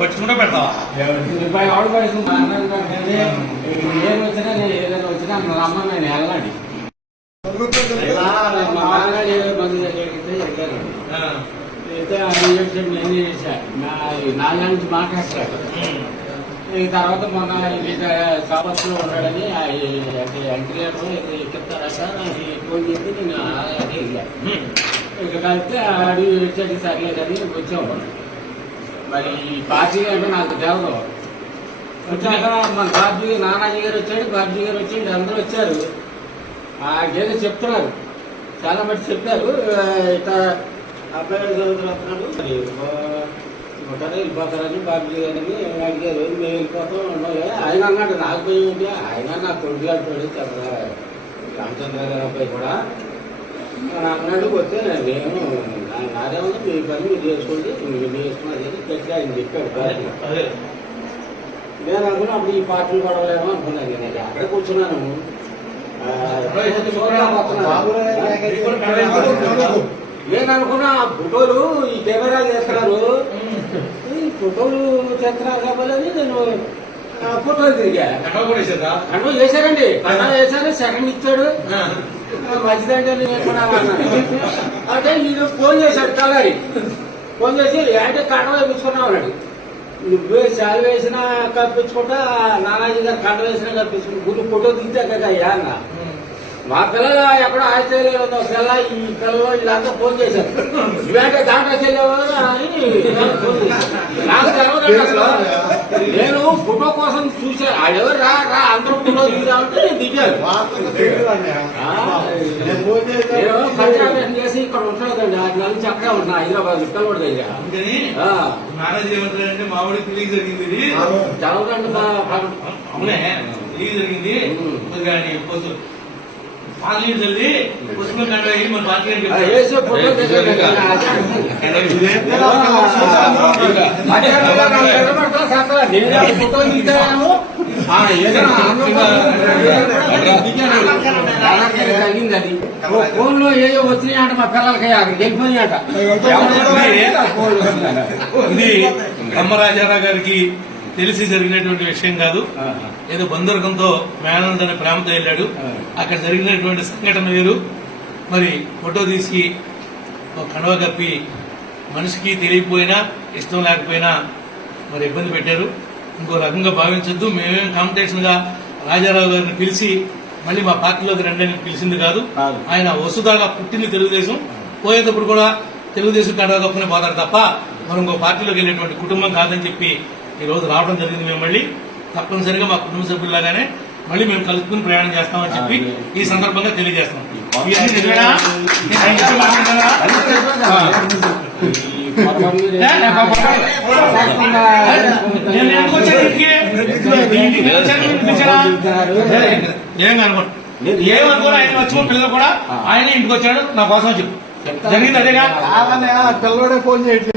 పట్టుకుంటా పెడతావా ఆవిడ పడుతుంది ఏం వచ్చినా నేను ఏదైనా వచ్చినా అమ్మ నేను వెళ్ళాలి మా నాన్నగారు ఏదో మంది అయితే నేను చేశాను 4 నుంచి మాట్లాడతాడు. ఈ తర్వాత మొన్న కాపస్లో ఉన్నాడని ఎంట్రీలో ఎక్కిస్తారట ఫోన్ చేసి నేను అదే వెళ్ళాను. ఇక కలిస్తే అడిగి వచ్చేది సర్లేదని వచ్చాము. మరి పార్టీ అంటే నాకు తెలదు. వచ్చాక మన బాబ్జీ నానాజీ గారు వచ్చాడు, బాబ్జీ గారు వచ్చాడు, అందరూ వచ్చారు. ఏదో చెప్తున్నారు, చాలా మంది చెప్పారు. ఇట్లా అబ్బాయి చదువుతున్నాడు ఉంటారు వెళ్ళిపోతారని బాబ్జీ గారిని అడిగారు. మేము వెళ్ళిపోతాం ఆయన అన్నాడు. నాకు పోయి ఉంటే ఆయన నాకు తొమ్మిది గంటలు రామచంద్ర గారు అబ్బాయి కూడా అన్నాడు. వస్తే నేను నాదేమన్నా మీ పని మీరు చేసుకోండి, మీరు చేసుకున్నది గట్టిగా ఆయన చెప్పాడు. నేను అనుకున్నా అప్పుడు ఈ పార్టీలు పడవలేమో అనుకున్నాను. నేను అక్కడే కూర్చున్నాను. నేను అనుకున్నా ఫోటోలు ఈ కెమెరాలు చేస్తున్నారు, ఈ ఫోటోలు చేస్తున్నారు కాబట్టి నేను ఫోటోలు తిరిగా. కండవ చేశారండి, కండవ చేశారు. సెకండ్ ఇచ్చాడు. మంచిదంటే అంటే వీడు ఫోన్ చేశాడు తెల్లారి. ఫోన్ చేసి ఏంటంటే కండవ వేపించుకున్నావు అన్నాడు. నువ్వే చాలు వేసినా కప్పించుకుంటా, నానాజీ గారు కండ వేసినా కప్పించుకుంటా గురి ఫోటో దిగుతా కదా యాన్న. మా పిల్లలు ఎక్కడో ఆశ్చర్యంలో ఉన్న పిల్ల ఈ పిల్లలు వీళ్ళంతా ఫోన్ చేశారు. ఇవేంటే దాంట్లోకి వెళ్ళేవారు అని నాకు తెలవదండి అసలు. నేను ఫోటో కోసం చూసా. ఆడెవరు రా రా అందరూ ఫోటో దిగుదామంటే నేను దిగాను. నేను పర్యావేక్షణ చేసి ఇక్కడ ఉంటుందండి. 6 నెలల నుంచి అక్కడే ఉంటున్నా హైదరాబాద్ పిల్లవాడి దగ్గర. మామిడి తెలియ జరిగింది తెలవదండి. అవునే తెలియ జరిగింది. చల్లి పుష్పం కండ మన పార్టీ ఫోటో దిగుతాను. అది ఫోన్ లో ఏదో వచ్చినాయంట మా పిల్లలకి అక్కడికి వెళ్ళిపోయినాయంట. ఇది కమ్మరాజారావు గారికి తెలిసి జరిగినటువంటి విషయం కాదు. ఏదో బందరకంతో మేనంద్ అనే ప్రేమతో వెళ్ళాడు. అక్కడ జరిగినటువంటి సంఘటన వేరు. మరి ఫోటో తీసి కండవ కప్పి మనిషికి తెలియకపోయినా ఇష్టం లేకపోయినా మరి ఇబ్బంది పెట్టారు. ఇంకో రకంగా భావించొద్దు. మేమేం కాంపిటీషన్ గా రాజారావు గారిని పిలిచి మళ్ళీ మా పార్టీలోకి రండి పిలిచింది కాదు. ఆయన వసుదాగా పుట్టింది తెలుగుదేశం, పోయేటప్పుడు కూడా తెలుగుదేశం కండవ కప్పునే పోతారు తప్ప మనం ఇంకో పార్టీలోకి వెళ్ళేటువంటి కుటుంబం కాదని చెప్పి ఈ రోజు రావడం జరిగింది. మేము మళ్ళీ తప్పనిసరిగా మా కుటుంబ సభ్యులాగానే మళ్ళీ మేము కలుపుకుని ప్రయాణం చేస్తామని చెప్పి ఈ సందర్భంగా తెలియజేస్తాం. ఏమనుకోరా ఆయన వచ్చి పిల్లలు కూడా ఆయన ఇంటికి వచ్చాడు నా కోసం చెప్పు జరిగింది. అదేగా పిల్లడే ఫోన్ చేయట్లేదు.